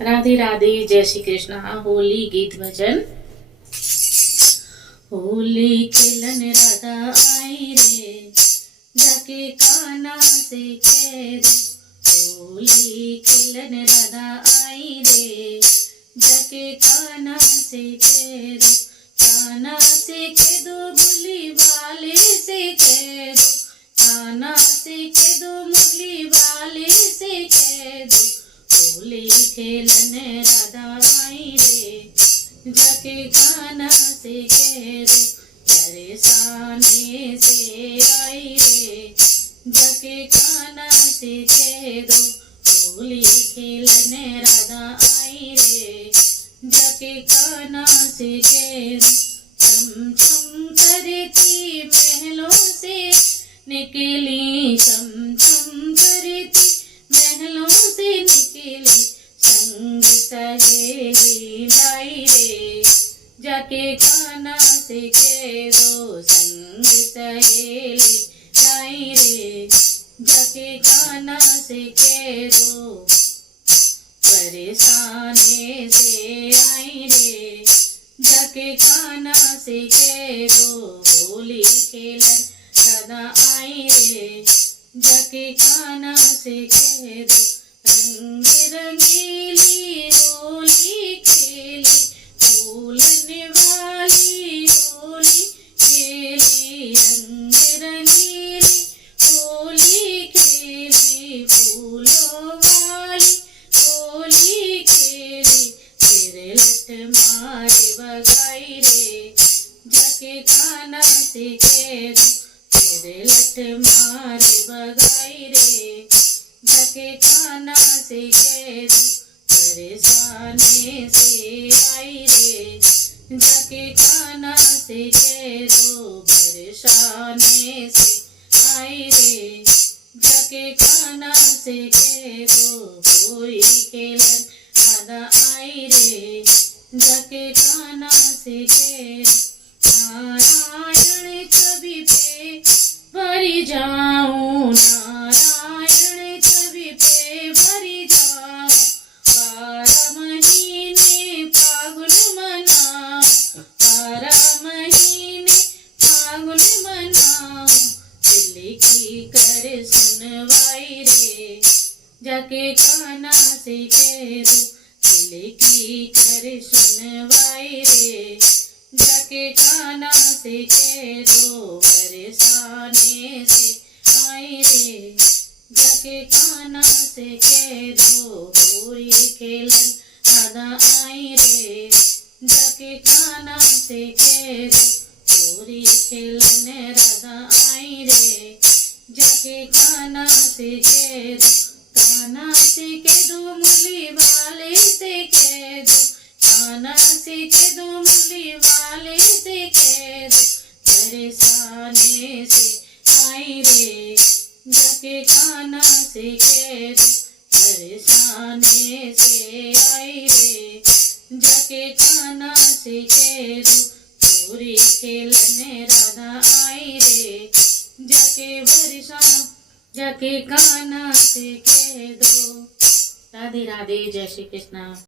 राधे राधे, जय श्री कृष्ण। होली गीत भजन। होली खेलन राधा आई रे, जाके कान्हा से कह दो। होली खेलन राधा आई रे, जाके कान्हा से कह दो। कान्हा से कह दो, मुरली वाले से कह दो। कान्हा से कह दो, मुरली वाले से कह दो। होली खेलन राधा आई रे, जाके कान्हा से कह दो। बरसाने से आई रे, जाके कान्हा से कह दो। होली खेलन राधा आई रे, जाके कान्हा से कह दो। चम चम करती महलों से निकली, चम चम करती महलों से निकली। संग सहेली लाई रे, जाके कान्हा से कह दो। संग सहेली लाई रे, जाके कान्हा से कह दो। परेशाने से आई रे, जाके कान्हा से कह दो। होली खेलन राधा आई रे, जाके कान्हा से कह दो। रंग रंगीली होली खेली, फूलन वाली होली खेली। रंग रंगीली होली खेली, फूलों वाली होली खेली। फिर लठ मारे बगाई रे, जाके कान्हा से कह दो। फिर लठ मारे बगाई रे, जाके कान्हा से कह दो। परेशाने से आई रे, जाके कान्हा से कह दो। परेशाने से आई रे, जाके कान्हा से कह दो। होली खेलन राधा आई रे, जाके कान्हा से कह दो। नारायण छवि पे भरी जाऊं, नारायण छवि पे भरी जाऊं। 12 महीने फागुन मनाऊं, 12 महीने फागुन मनाऊं। दिल की कर सुनवाई रे, जाके कान्हा से कह दो। दिल की कर सुनवाई रे, जाके कान्हा से कह दो। बरसाने से आई रे, जाके कान्हा से कह दो। होली खेलन राधा आई रे, जाके कान्हा से कह दो। होली खेलन राधा आई रे, जाके कान्हा से कह दो। कान्हा से कह दो, मुरली वाले से कह दो। कान्हा से कह दो, मुरली वाले से कह दो। परेशाने से आई रे, जाके कान्हा से कह दो। परेशाने से आई रे, जाके कान्हा से कह दो। होली खेलन राधा आई रे, जाके कान्हा से कह दो। राधे राधे, जय श्री कृष्ण।